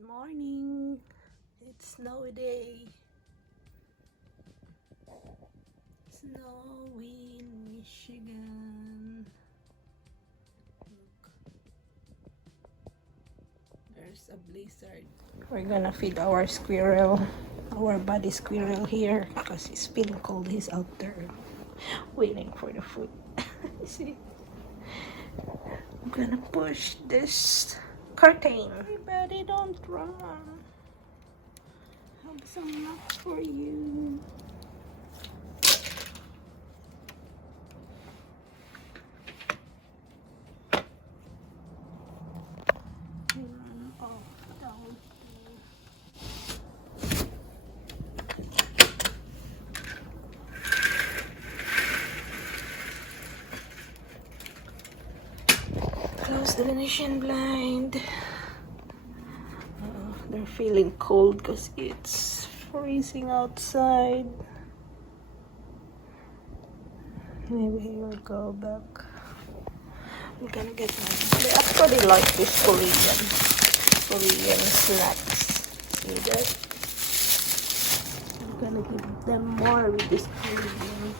Good morning. It's snowy day. Snowy in Michigan. Look. There's a blizzard. We're gonna feed our squirrel, our buddy squirrel here, because he's feeling cold. He's out there waiting for the food. See? I'm gonna push this curtain. Everybody don't run. I have some nuts for you. Run off down here. Close the Venetian blind. They're feeling cold because it's freezing outside. Maybe we'll go back. I'm gonna get one. They actually like this Korean snacks. See that? I'm gonna give them more with this Korean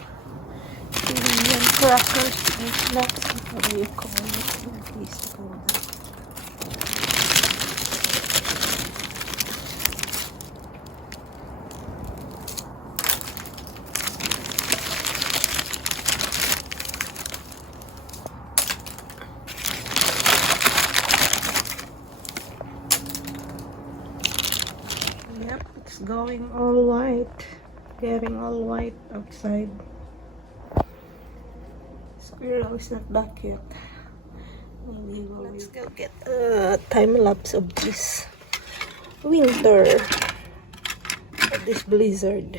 crackers and snacks. What do you call it? Please call them. Yep, it's going all white. Getting all white outside. Squirrel is not back yet. Maybe let's go get a time lapse of this winter, of this blizzard.